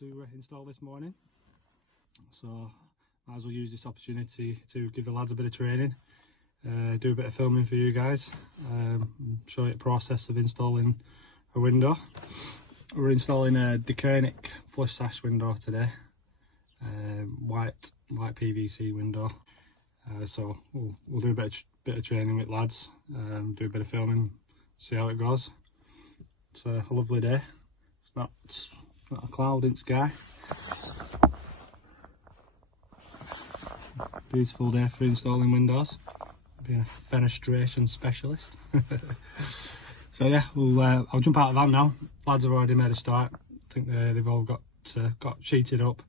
to install this morning, so might as well use this opportunity to give the lads a bit of training, do a bit of filming for you guys, show you the process of installing a window. We're installing a Decanic Flush Sash Window today, white PVC window. So we'll do a bit of training with lads, do a bit of filming, see how it goes. It's a lovely day. It's not a cloud in the sky. Beautiful day for installing windows. Being a fenestration specialist. So yeah, I'll jump out of the van now. Lads have already made a start. I think they've all got sheeted up.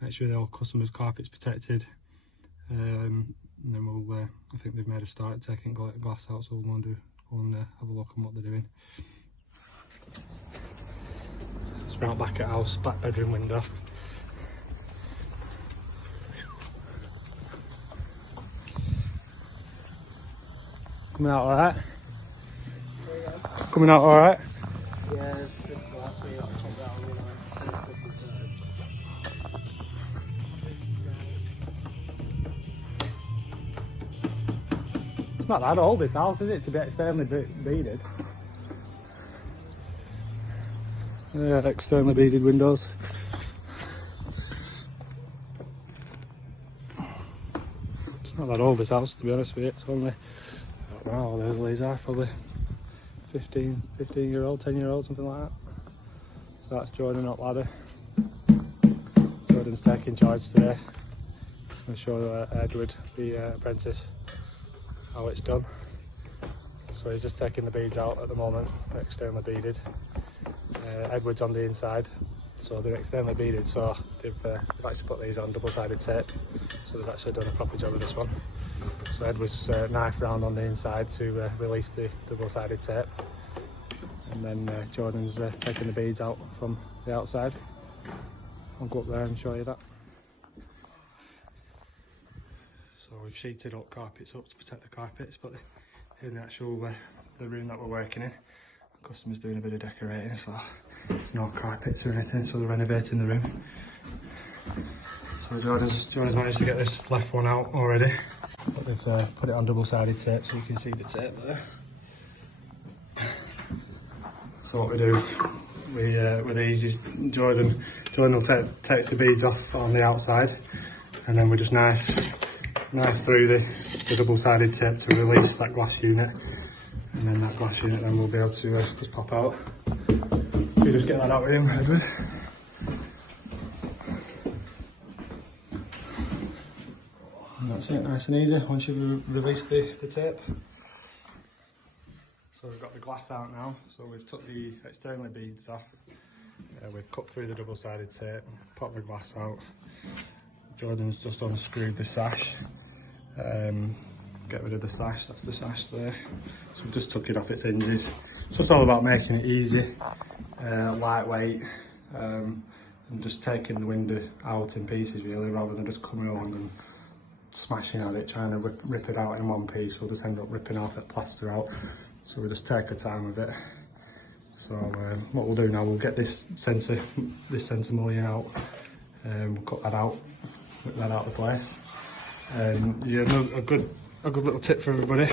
Make sure all customers' carpets protected. And then I think they've made a start taking glass out, so we'll go and have a look on what they're doing. It's round back at house, back bedroom window. Coming out alright? Coming out alright? Yeah, it's not that old, this house, is it, to be externally beaded? Yeah, externally beaded windows. It's not that old, this house, to be honest with you. It's only, I don't know how old these are, probably 15-year-old, 10-year-old, something like that. So that's Jordan up ladder. Jordan's taking charge today. Just going to show Edward, the apprentice, how it's done. So he's just taking the beads out at the moment, externally beaded. Edward's on the inside, so they're externally beaded, so they've actually put these on double-sided tape, so they've actually done a proper job of this one. So Edward's knifed round on the inside to release the double-sided tape, and then Jordan's taking the beads out from the outside. I'll go up there and show you that. So we've sheeted up carpets up to protect the carpets, but in the actual the room that we're working in, the customer's doing a bit of decorating, so there's no carpets or anything, so they're renovating the room. So Jordan's managed to get this left one out already, but they've put it on double-sided tape so you can see the tape there. So what we do with these is Jordan will take the beads off on the outside, and then we just knife through the double-sided tape to release that glass unit, and then that glass unit then we'll be able to just pop out. You just get that out with him, Edward. And that's it, nice and easy once you've released the tape. So we've got the glass out now, so we've took the external beads off. We've cut through the double-sided tape, popped the glass out. Jordan's just unscrewed the sash. Get rid of the sash, that's the sash there. So we just took it off its hinges. It's just all about making it easy, lightweight, and just taking the window out in pieces really, rather than just coming along and smashing at it, trying to rip it out in one piece. We'll just end up ripping half that plaster out. So we just take our time with it. So what we'll do now, we'll get this centre mullion out, cut that out, rip that out of place. Yeah, a good little tip for everybody,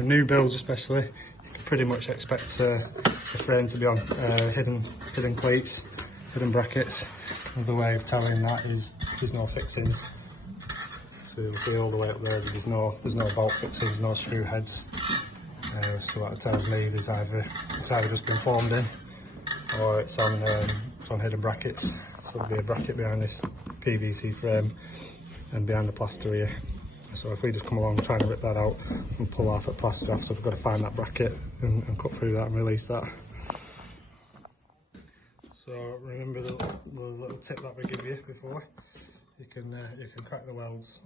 new builds especially. You can pretty much expect the frame to be on hidden cleats, hidden brackets. Another way of telling that is there's no fixings. So you'll see all the way up there, there's no bolt fixings, no screw heads. So that tells me it's either just been formed in, or it's on hidden brackets. So there'll be a bracket behind this PVC frame and behind the plaster here. So if we just come along trying to rip that out and pull off that plaster off, so we've got to find that bracket and cut through that and release that. So remember the little tip that we give you before. You can crack the welds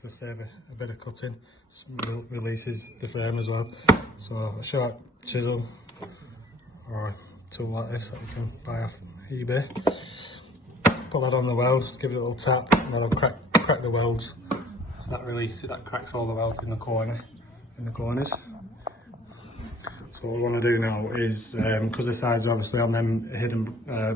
to save a bit of cutting. Just releases the frame as well. So a sharp chisel or a tool like this that you can buy off eBay. Put that on the weld, give it a little tap, and that'll crack the welds. So that cracks all the welds in the corners. So what we want to do now is, because the sides are obviously on them hidden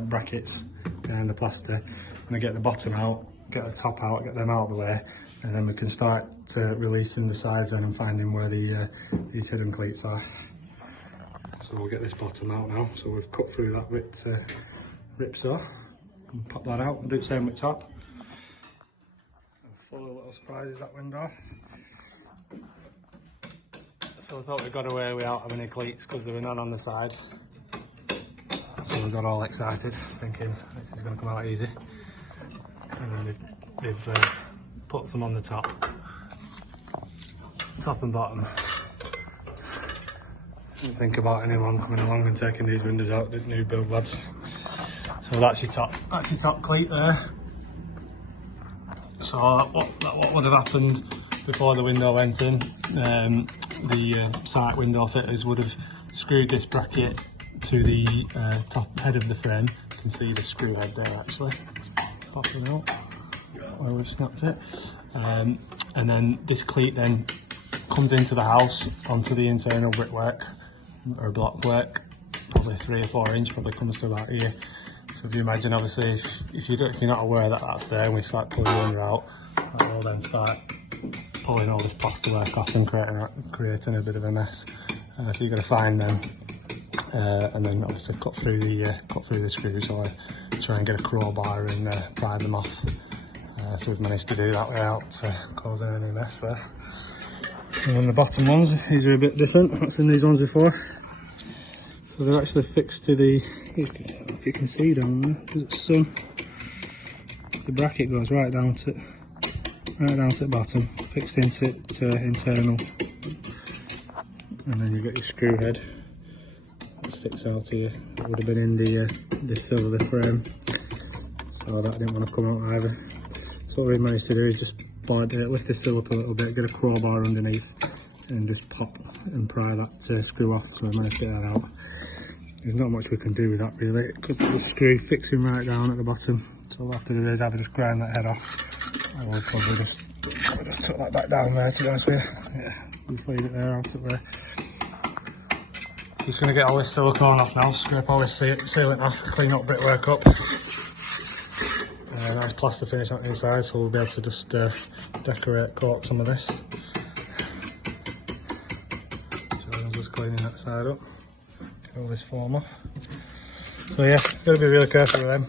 brackets, and the plaster, and I get the bottom out, get the top out, get them out of the way, and then we can start releasing the sides and finding where these hidden cleats are. So we'll get this bottom out now. So we've cut through that rip saw and pop that out and do the same with top. Full of little surprises, that window. So I thought we got away without having any cleats because there were none on the side. So we got all excited, thinking this is going to come out easy. And then they've put some on the top and bottom. Didn't think about anyone coming along and taking these windows out, the new build lads. So that's your top cleat there. So what would have happened before the window went in, the site window fitters would have screwed this bracket to the top head of the frame. You can see the screw head there actually, it's popping out where we've snapped it. And then this cleat then comes into the house onto the internal brickwork or block work, probably 3 or 4 inch, probably comes to about here. So if you imagine, obviously, if you're not aware that that's there and we start pulling the window out, that will then start pulling all this plasterwork off and creating a bit of a mess. So you've got to find them and then obviously cut through the screws, or try and get a crowbar and pry them off. So we've managed to do that without causing any mess there. And then the bottom ones, these are a bit different. I've seen these ones before. So they're actually fixed to the, if you can see down there, because it's sun. The bracket goes right down to the bottom, fixed into internal. And then you get your screw head that sticks out here. It would have been in the sill of the frame, so that didn't want to come out either. So what we managed to do is just lift the sill up a little bit, get a crowbar underneath, and just pop and pry that screw off. So we managed to get that out. There's not much we can do with that really, because the screw fixing right down at the bottom. So all I have to do is either just grind that head off, or we'll probably just cut that back down there, to be honest with you. Yeah, we'll leave it there, out it there. Just going to get all this silicone off now, scrape all this sealant off, clean up brickwork up. Nice plaster finish on the inside, so we'll be able to just decorate, coat some of this. So I'm just cleaning that side up. All this foam off. So yeah, got to be really careful with them.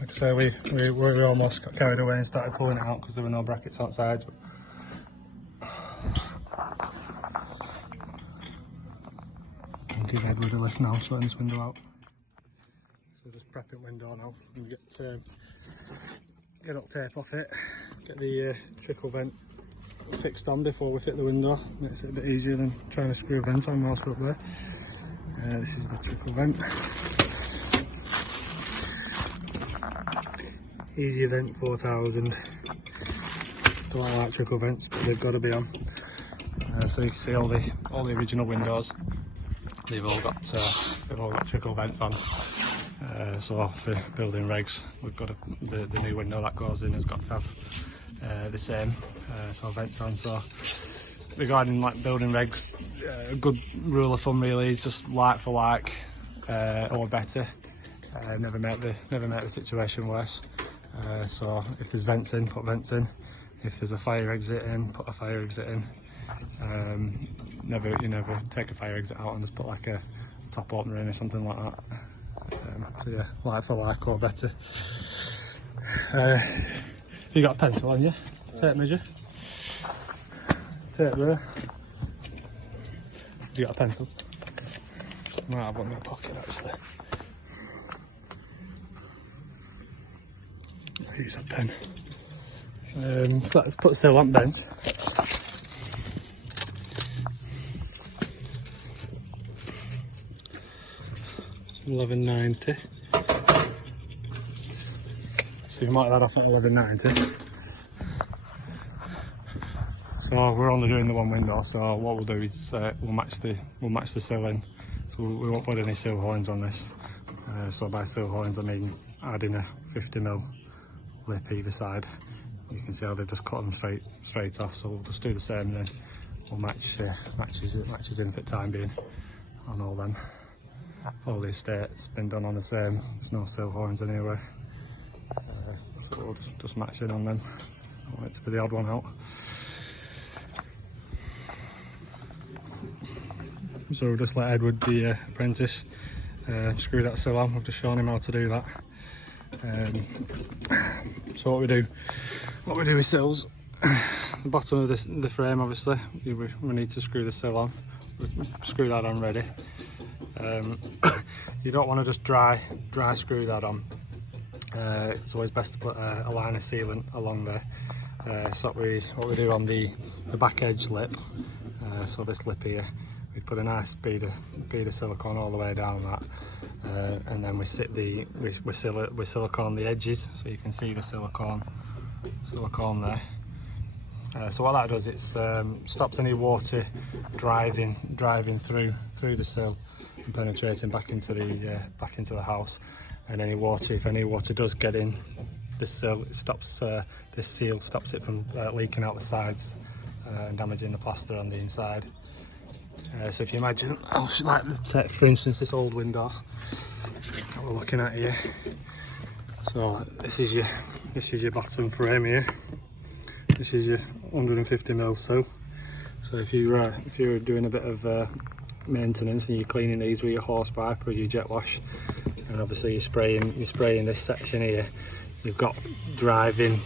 Like I say, we almost got carried away and started pulling it out because there were no brackets outside. I'll give Edward a lift now, sorting this window out. So just prepping window now and get up tape off it, get the trickle vent fixed on before we fit the window. Makes it a bit easier than trying to screw a vent on whilst we're up there. This is the trickle vent. Easy Vent 4000. I like trickle vents, but they've got to be on. So you can see all the original windows. They've all got trickle vents on. So for building regs, we've got the new window that goes in has got to have the same vents on. So regarding like building regs, a good rule of thumb really is just like for like or better. Never make the situation worse. So if there's vents in, put vents in. If there's a fire exit in, put a fire exit in. You never take a fire exit out and just put like a top opener in or something like that. So yeah, like for like or better. Have you got a pencil on you? Tape measure. Tape there. Have you got a pencil? I might have one in my pocket actually. I'll use a pen. Let's put the sill on bench. $11.90. So you might have had off at $11.90. So we're only doing the one window. So what we'll do is we'll match the sill in. So we won't put any sill horns on this. So by sill horns I mean adding a 50mm lip either side. You can see how they've just cut them straight off. So we'll just do the same then. We'll matches in for the time being on all them. All the estate's been done on the same. There's no sill horns anywhere. So we'll just match in on them. I want it to be the odd one out. So we'll just let Edward, the apprentice, screw that sill on. I've just shown him how to do that. So what we do with sills, the bottom of the frame, obviously we need to screw the sill on. Screw that on ready. You don't want to just dry screw that on. It's always best to put a line of sealant along there. So what we do on the back edge lip, so this lip here, we put a nice bead of silicone all the way down that, and then we silicone the edges, so you can see the silicone there. So what that does, it stops any water driving through the sill and penetrating back into the house. And if any water does get in the sill, it stops this seal stops it from leaking out the sides and damaging the plaster on the inside. So if you imagine, like for instance this old window that we're looking at here. So this is your bottom frame here. This is your 150mm sill. So if you're doing a bit of maintenance and you're cleaning these with your hose pipe or your jet wash, and obviously you're spraying this section here, you've got driving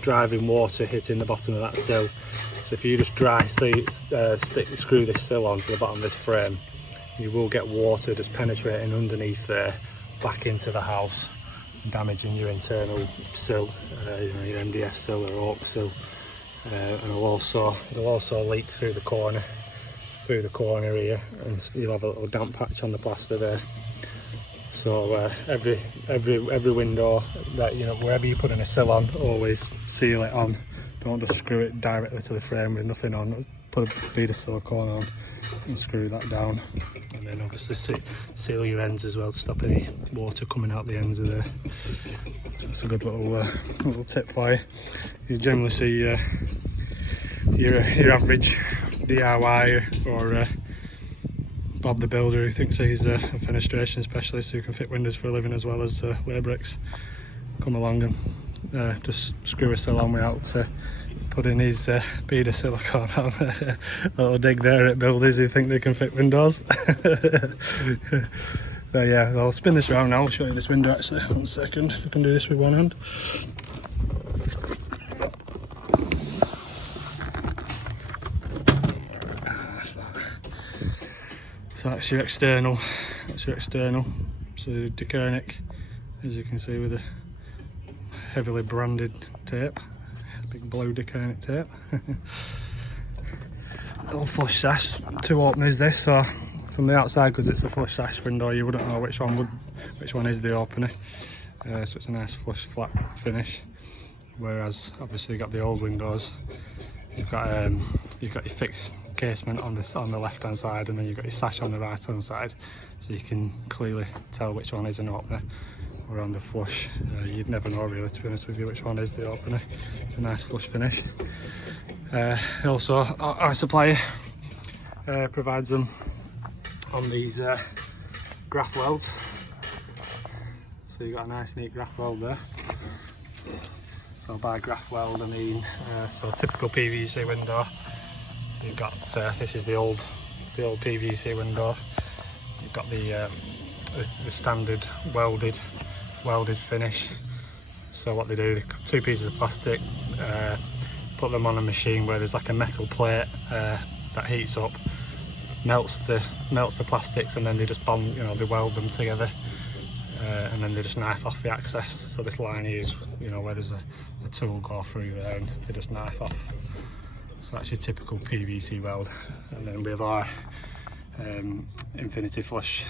water hitting the bottom of that sill. So if you just screw this sill onto the bottom of this frame, you will get water just penetrating underneath there back into the house, damaging your internal sill, your MDF sill or oak sill, and it'll also leak through the corner here, and you'll have a little damp patch on the plaster there. So every window that, wherever you're putting a sill on, always seal it on. Don't just screw it directly to the frame with nothing on. Put a bead of silicone on and screw that down, and then obviously seal your ends as well to stop any water coming out the ends of there. That's a good little tip for you. You generally see your average DIY or Bob the builder who thinks he's a fenestration specialist who can fit windows for a living as well as lay bricks come along and just screw a sill on without putting his bead of silicone on. A little dig there at builders who think they can fit windows. So yeah, I'll spin this around now. I'll show you this window actually. 1 second, if I can do this with one hand. So that's your external. So Deconic, as you can see, with a heavily branded tape, big blue Deconic tape. Little flush sash, 2 openers this, so from the outside, because it's a flush sash window, you wouldn't know which one is the opener. So it's a nice flush flat finish. Whereas obviously you've got the old windows, you've got your fixed casement on the left hand side, and then you've got your sash on the right hand side, so you can clearly tell which one is an opener. Or on the flush, you'd never know really, to be honest with you, which one is the opener. It's a nice flush finish. Also, our supplier provides them on these graph welds. So you've got a nice neat graph weld there. So by graph weld I mean so typical PVC window. You've got this is the old PVC window. You've got the standard welded finish. So what they do, 2 pieces of plastic, put them on a machine where there's like a metal plate that heats up, melts the plastics, and then they just bond, they weld them together, and then they just knife off the access. So this line here is, where there's a tool go through there, and they just knife off. So that's your typical PVC weld. And then with our Infinity Flush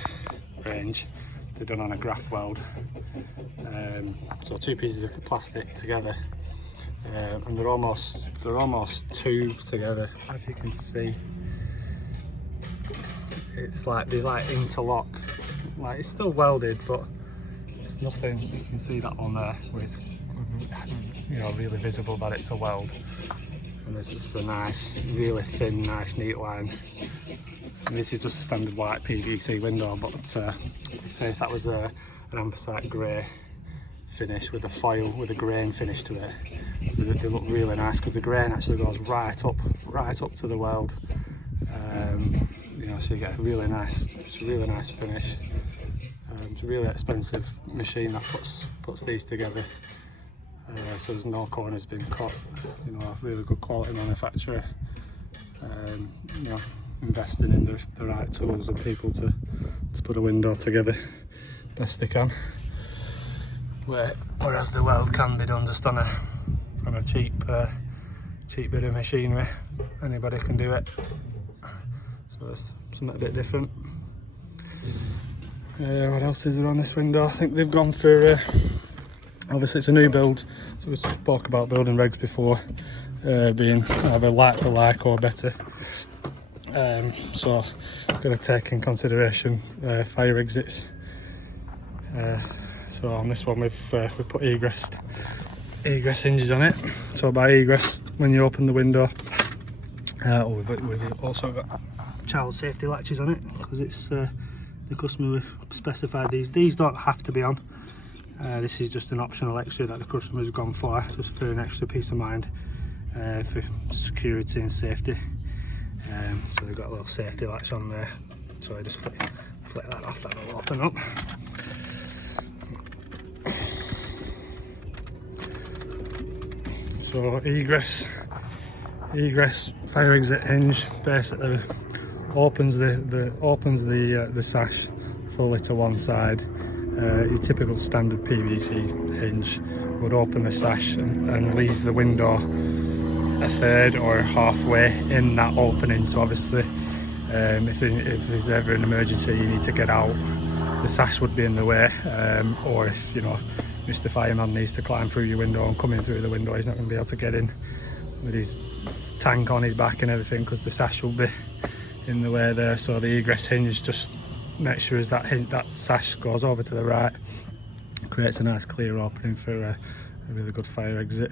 range, they're done on a graph weld. So 2 pieces of plastic together, and they're almost 2 together. If you can see, it's like they interlock. Like it's still welded, but it's nothing. You can see that on there, where it's really visible that it's a weld. And there's just a nice, really thin, nice, neat line. And this is just a standard white PVC window, but say if that was an anthracite grey finish with a foil with a grain finish to it. They look really nice because the grain actually goes right up to the weld. You know, so you get a really nice finish. It's a really expensive machine that puts these together. So there's no corners being cut. You know, a really good quality manufacturer. You know, investing in the right tools and people to put a window together best they can. Whereas the weld can be done just on a cheap bit of machinery. Anybody can do it. So it's something a bit different. What else is there on this window? I think they've gone for obviously it's a new build, so we spoke about building regs before being either like for like or better. So got to take in consideration fire exits. So on this one we've put Egress Hinges on it. So by Egress, when you open the window, we've also got child safety latches on it because it's the customer specified these. These don't have to be on. This is just an optional extra that the customer's gone for, just for an extra peace of mind for security and safety. So we've got a little safety latch on there. So I just flick that off, that will open up. So Egress fire exit hinge basically opens the sash fully to one side. Your typical standard PVC hinge would open the sash and leave the window a third or halfway in that opening. So obviously if there's ever an emergency you need to get out, the sash would be in the way, or if you know Mr. Fireman needs to climb through your window and come in through the window, he's not going to be able to get in with his tank on his back and everything because the sash will be in the way there. So the egress hinge just makes sure as that sash goes over to the right, creates a nice clear opening for a really good fire exit.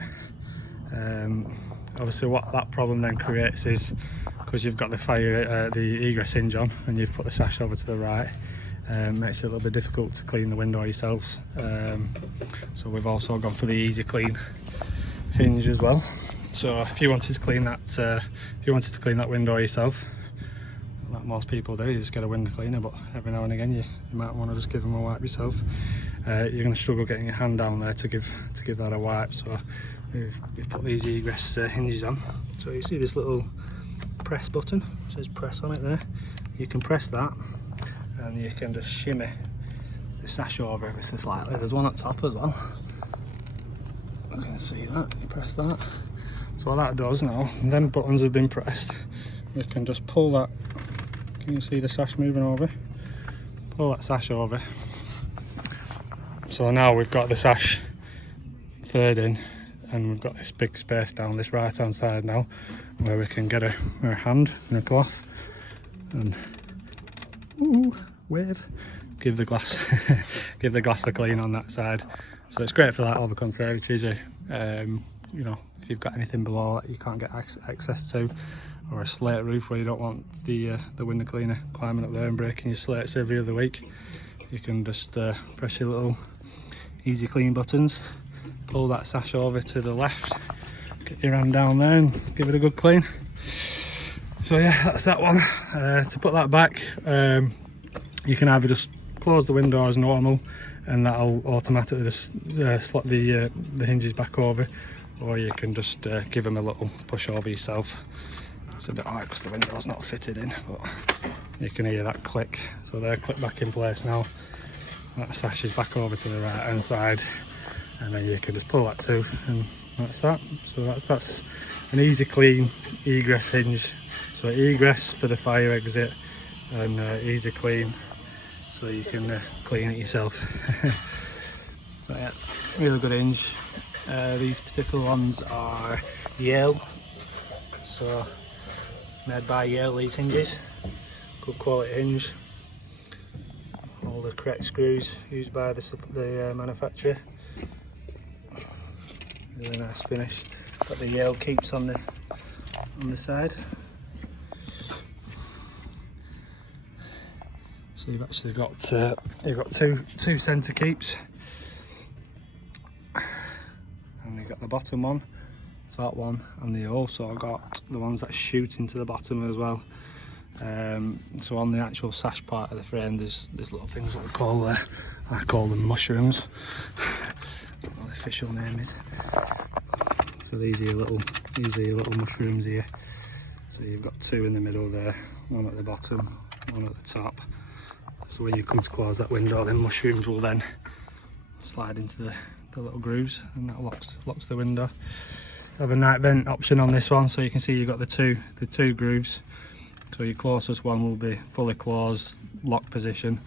Obviously what that problem then creates is, because you've got the egress hinge on and you've put the sash over to the right, makes it a little bit difficult to clean the window yourselves. So we've also gone for the easy clean hinge as well. So if you wanted to clean that window yourself, like most people do, you just get a window cleaner, but every now and again you might want to just give them a wipe yourself. You're going to struggle getting your hand down there to give that a wipe. So we've put these egress hinges on. So you see this little press button, it says press on it there. You can press that and you can just shimmy the sash over ever so slightly. There's one at top as well. You can see that, you press that. So what that does now, them buttons have been pressed, we can just pull that. Can you see the sash moving over? Pull that sash over. So now we've got the sash third in, and we've got this big space down this right hand side now where we can get our hand in a cloth and wave, give the glass a clean on that side. So it's great for like all the conservatories, you know, if you've got anything below that you can't get access to, or a slate roof where you don't want the window cleaner climbing up there and breaking your slates every other week. You can just press your little easy clean buttons, pull that sash over to the left, get your hand down there and give it a good clean. So yeah, that's that one. To put that back, you can either just close the window as normal and that'll automatically just slot the hinges back over, or you can just give them a little push over yourself. It's a bit hard because the window's not fitted in, but you can hear that click. So they're clicked back in place now. That sash is back over to the right hand side, and then you can just pull that too, and that's that. So that's an easy clean egress hinge. So egress for the fire exit, and easy clean so you can clean it yourself. So yeah, really good hinge. These particular ones are Yale, so made by Yale, these hinges. Good quality hinge. All the correct screws used by the manufacturer. Really nice finish. Got the Yale keeps on the side. So you've actually got two centre keeps. got the bottom one, top one, and they also got the ones that shoot into the bottom as well. So on the actual sash part of the frame, there's little things that we call I call them mushrooms. I don't know what the official name is. So these are your little mushrooms here. So you've got two in the middle there, one at the bottom, one at the top. So when you come to close that window, then mushrooms will then slide into the little grooves, and that locks the window. You have a night vent option on this one, so you can see you've got the two grooves. So your closest one will be fully closed, lock position,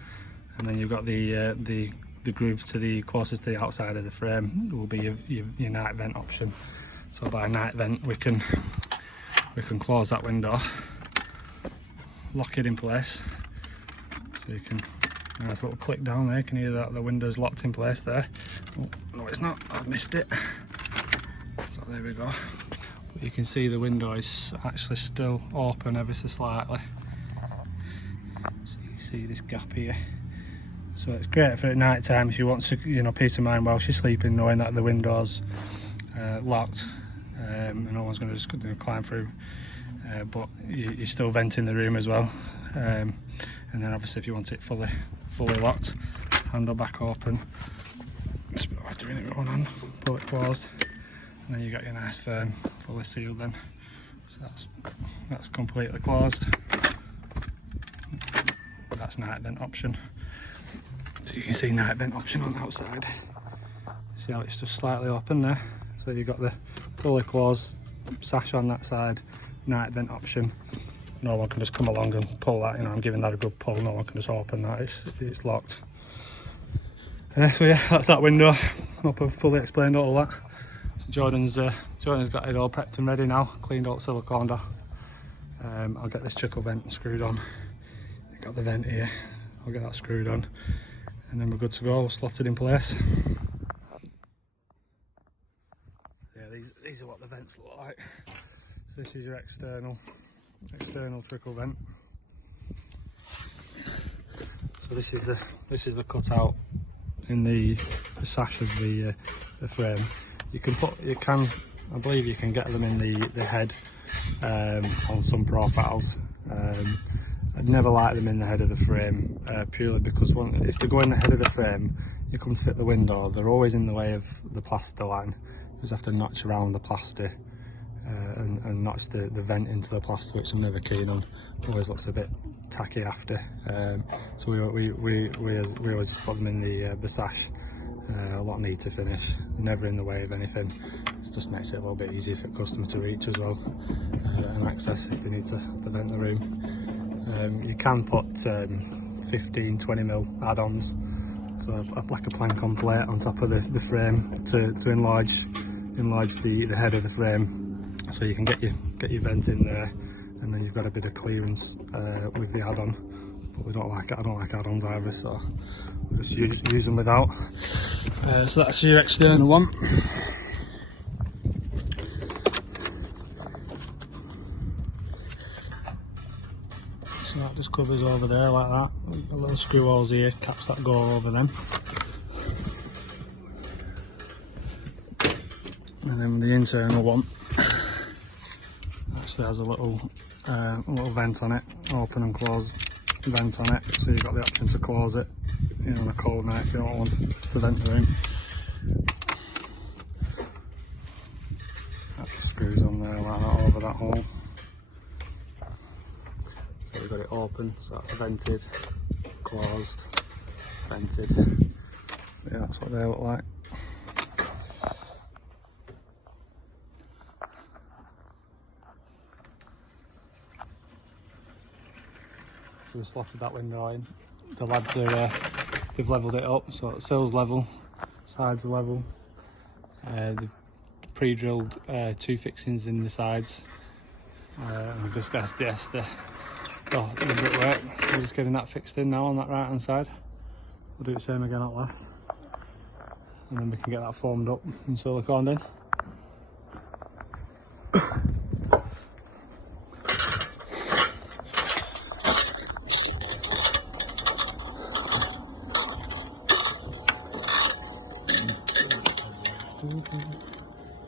and then you've got the grooves to the closest to the outside of the frame will be your night vent option. So by night vent we can close that window, lock it in place. So you can, nice little click down there, you can hear that the window's locked in place there. Oh, no it's not, I've missed it. So there we go. But you can see the window is actually still open ever so slightly. So you can see this gap here. So it's great for at night time if you want to, you know, peace of mind whilst you're sleeping, knowing that the window's locked, and no one's going to just climb through. But you're still venting the room as well. And then obviously if you want it fully locked, handle back open. Just doing it with one hand, pull it closed, and then you got your nice firm, fully sealed then. So that's completely closed. That's night vent option. So you can see night vent option on the outside. See how it's just slightly open there. So you've got the fully closed sash on that side, night vent option. No one can just come along and pull that, you know, I'm giving that a good pull, no one can just open that, it's locked. So yeah, that's that window. Hope I've fully explained all that. So Jordan's got it all prepped and ready now, cleaned all the silicone off. I'll get this trickle vent screwed on. I've got the vent here, I'll get that screwed on, and then we're good to go, we'll slot it in place. Yeah, these are what the vents look like. So this is your external trickle vent. So this is the cutout in the sash of the frame. I believe you can get them in the head on some profiles. I'd never like them in the head of the frame, purely because if they go in the head of the frame, you come to fit the window, they're always in the way of the plaster line. You just have to notch around the plaster and notch the vent into the plaster, which I'm never keen on. Always looks a bit tacky after. So we always just put them in the sash. A lot neat to finish, never in the way of anything. It just makes it a little bit easier for the customer to reach as well, and access if they need to vent the room. You can put 15-20mm add-ons, so like a plank-on plate on top of the frame to enlarge the head of the frame, so you can get your vent in there, and then you've got a bit of clearance with the add-on. But I don't like add-ons either, so we'll just use them without. So that's your external one. So that just covers over there like that. A little screw holes here, caps that go over them. And then the internal one actually has a little vent on it, open and close vent on it, so you've got the option to close it, you know, on a cold night if you don't want to vent the room. That just screws on there like that over that hole. So we've got it open, so that's vented, closed, vented. So yeah, that's what they look like. So we slotted that window in. The lads are they've levelled it up, so the sill's level, sides are level. They've pre-drilled two fixings in the sides. I've just asked the brickwork. We're just getting that fixed in now on that right hand side. We'll do the same again on left, and then we can get that formed up and siliconed in.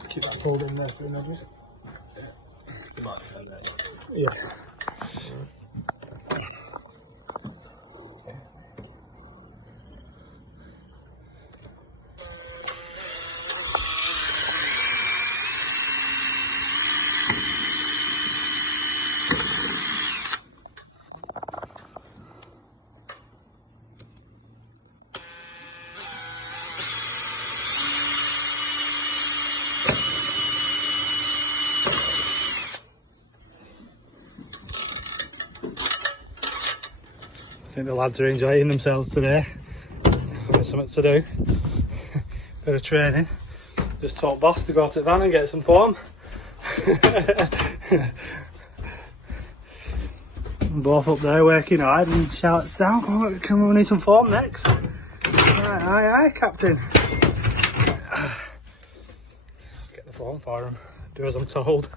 keep that pulled in there for the edges. Yeah. I think the lads are enjoying themselves today. Having something to do. Bit of training. Just told boss to go to the van and get some form. Both up there working hard and shouts down, come on, we need some form next. Aye, Captain. Get the form for him. Do as I'm told.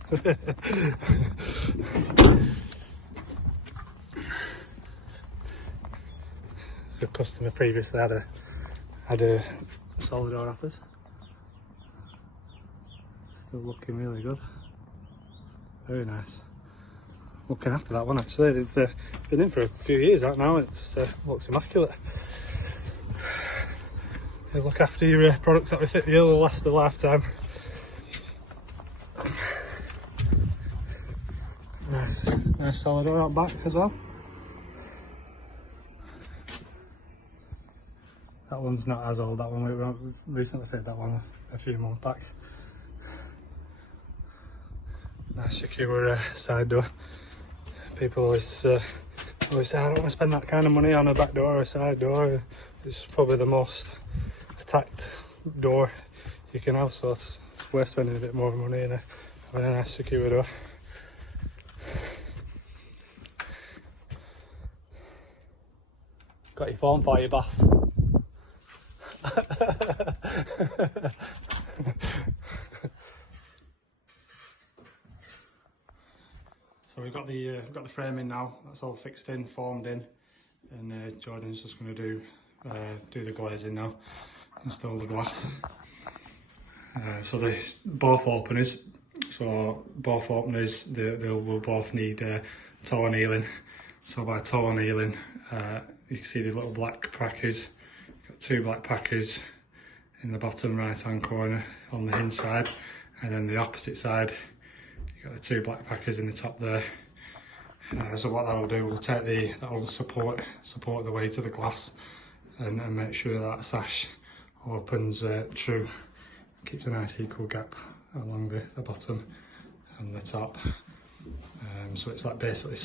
The customer previously had a solid door offers. Still looking really good. Very nice. Looking after that one actually. They've been in for a few years that now. It looks immaculate. They look after your products that we fit the will last a lifetime. Nice solid door out back as well. That one's not as old, that one we recently fitted that one a few months back. Nice secure side door. People always say I don't want to spend that kind of money on a back door or a side door. It's probably the most attacked door you can have, so it's worth spending a bit more money in having a nice secure door. Got your form for you, boss. So we've got the frame in now. That's all fixed in, formed in, and Jordan's just going to do the glazing now, install the glass. So the both openers. So both openers, they will both need toe annealing. So by toe annealing, you can see the little black packers. Got two black packers in the bottom right hand corner on the hinge side, and then the opposite side you've got the two black packers in the top there. So what that will do, will take that will support the weight of the glass and make sure that sash opens true. Keeps a nice equal gap along the bottom and the top. So it's like basically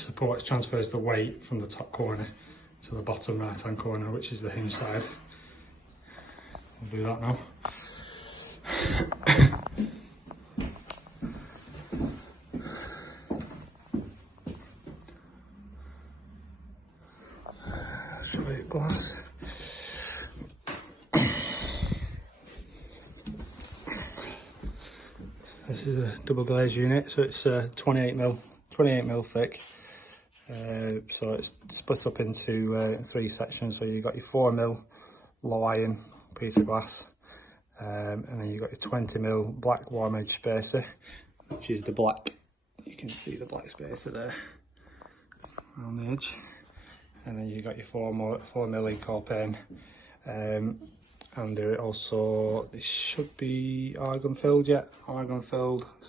transfers the weight from the top corner to the bottom right hand corner, which is the hinge side. We'll do that now. Show you glass. This is a double glaze unit, so it's 28mm thick. So it's split up into 3 sections. So you've got your 4mm low iron piece of glass, and then you've got your 20mm black warm edge spacer, which is the black. You can see the black spacer there on the edge, and then you've got your 4mm core pane, and also this should be argon filled. So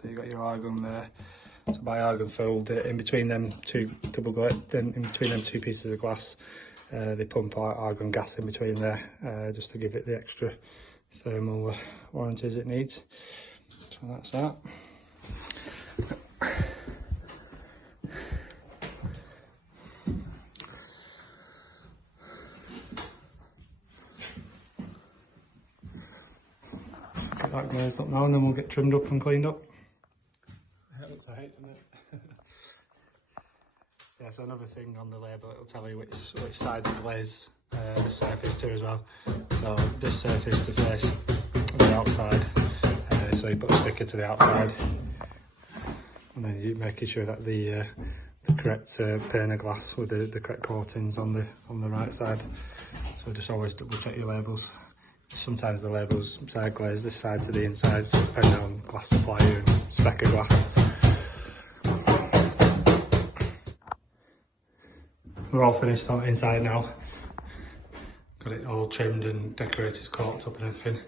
you've got your argon there. So by argon filled, in between them two pieces of glass, they pump argon gas in between there, just to give it the extra thermal warranties it needs. So that's that. Get that glazed up now, and then we'll get trimmed up and cleaned up. It looks alright, doesn't it? Yeah, so another thing on the label, it'll tell you which side of the glaze the surface to as well. So this surface to face the outside, so you put a sticker to the outside, and then you're making sure that the correct pane of glass with the correct coatings on the right side. So just always double check your labels. Sometimes the labels side glaze this side to the inside, depending on glass supply and spec of glass. We're all finished on the inside now. Got it all trimmed and decorated, corked up and everything.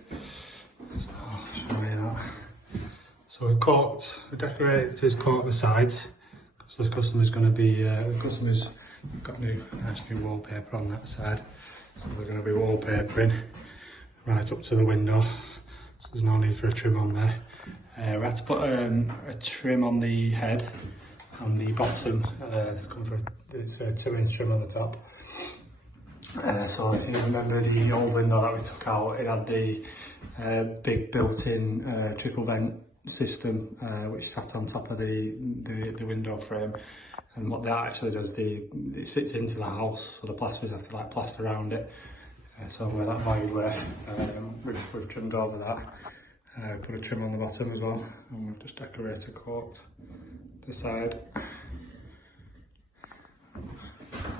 So we've decorated, corked the sides. So the customer's going to be, the customer's got nice new wallpaper on that side. So we're going to be wallpapering right up to the window. So there's no need for a trim on there. We had to put a trim on the head, on the bottom. It's a 2-inch trim on the top. So if you remember the old window that we took out, it had the big built-in triple vent system which sat on top of the window frame, and what that actually does, it sits into the house, so the plasters have to like plaster around it. So where that void where we've trimmed over that, put a trim on the bottom as well, and we've just decorated, corked the side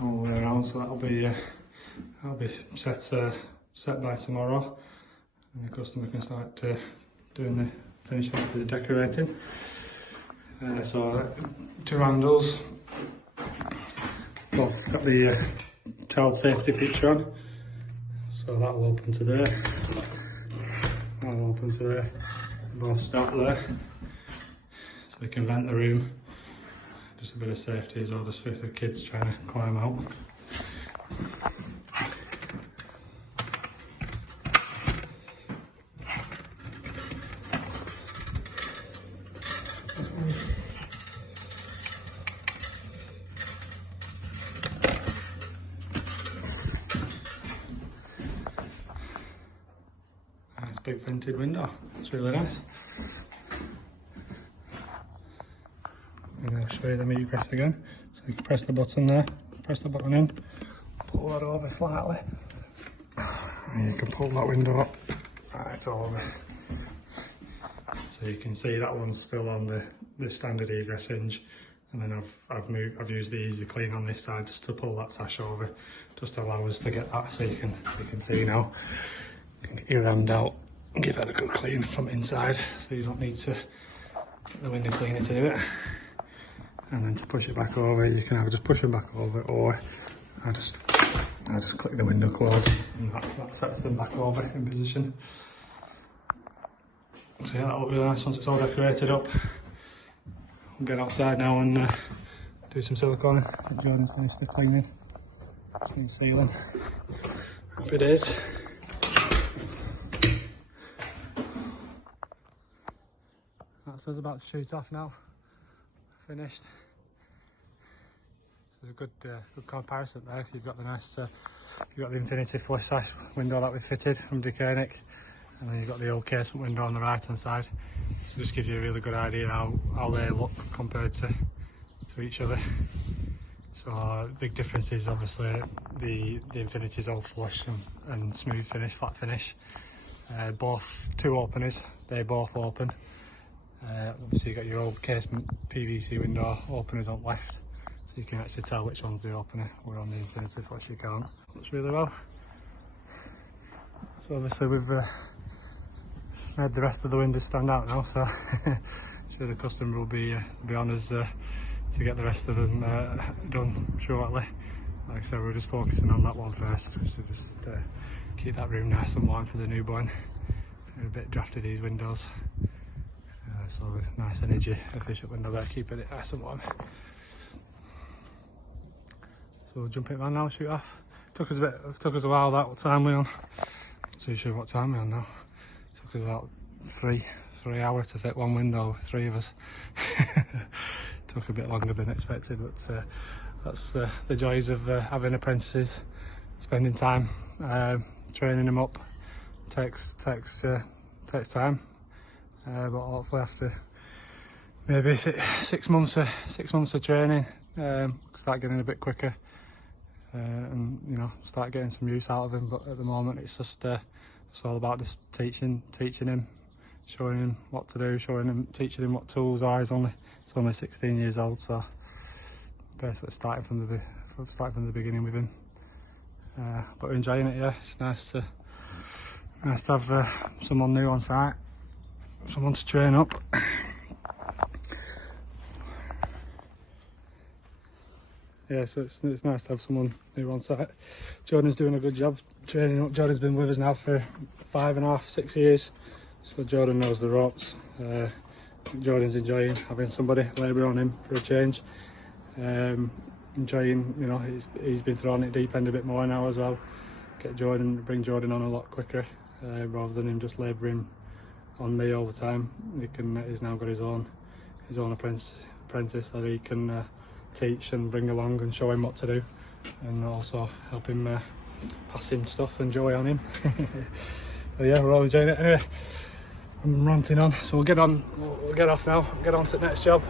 all the way around. So that'll be set by tomorrow, and the customer can start doing the finishing up with the decorating. So 2 handles, both got the child safety feature on, so that'll open to there, that'll open to there, both start there, so we can vent the room. Just a bit of safety as well, just for the kids trying to climb out. Nice big vented window, it's really nice. And I'll show you the egress again. So you can press the button there, press the button in, pull that over slightly, and you can pull that window up right over. So you can see that one's still on the standard egress hinge, and then I've used the easy clean on this side just to pull that sash over, just to allow us to get that, so you can see now. You can get your hand out and give that a good clean from inside, so you don't need to get the window cleaner to do it. And then to push it back over, you can either just push it back over, or I just click the window close, and that sets them back over in position. So yeah, that'll look really nice once it's all decorated up. We'll get outside now and do some silicone. I think Jordan's finished the cleaning, clean sealing. Happy days. That's us about to shoot off now. Finished. So there's a good comparison there. You've got the nice, you've got the Infinity Flush Sash Window that we fitted from Decanic, and then you've got the old casement window on the right hand side. So just gives you a really good idea how they look compared to each other. So big difference is obviously the Infinity's all flush and smooth finish, flat finish. Both 2 openers, they both open. Obviously you've got your old casement PVC window openers on the left, so you can actually tell which one's the opener, where on the Infinity Flush you can't. Looks really well. So obviously we've made the rest of the windows stand out now, so I'm sure the customer will be on us to get the rest of them done shortly. Like I said, we're just focusing on that one first, to just keep that room nice and warm for the newborn. They're a bit drafty, these windows. So nice energy efficient window there, keeping it nice and warm. So we'll jump in van now, shoot off. Took us a while that, what time we on? Not too sure what time we're on now. Took us about three hours to fit one window, 3 of us. Took a bit longer than expected, but that's the joys of having apprentices. Spending time training them up takes time. But hopefully after maybe 6 months of training, start getting a bit quicker, and you know, start getting some use out of him. But at the moment it's just it's all about just teaching him, showing him what to do, teaching him what tools are. He's only 16 years old, so basically starting from the beginning with him. But we're enjoying it, yeah. It's Nice to have someone new on site, someone to train up. Yeah, so it's nice to have someone new on site. Jordan's doing a good job training up. Jordan's been with us now for 5.5, 6 years, so Jordan knows the ropes. Jordan's enjoying having somebody labour on him for a change. Enjoying, you know, he's been thrown at deep end a bit more now as well. Bring Jordan on a lot quicker, rather than him just labouring on me all the time. He's now got his own apprentice that he can teach and bring along and show him what to do, and also help him pass him stuff and joy on him. But yeah, we're all enjoying it. Anyway, I'm ranting on, so we'll get off now, get on to the next job.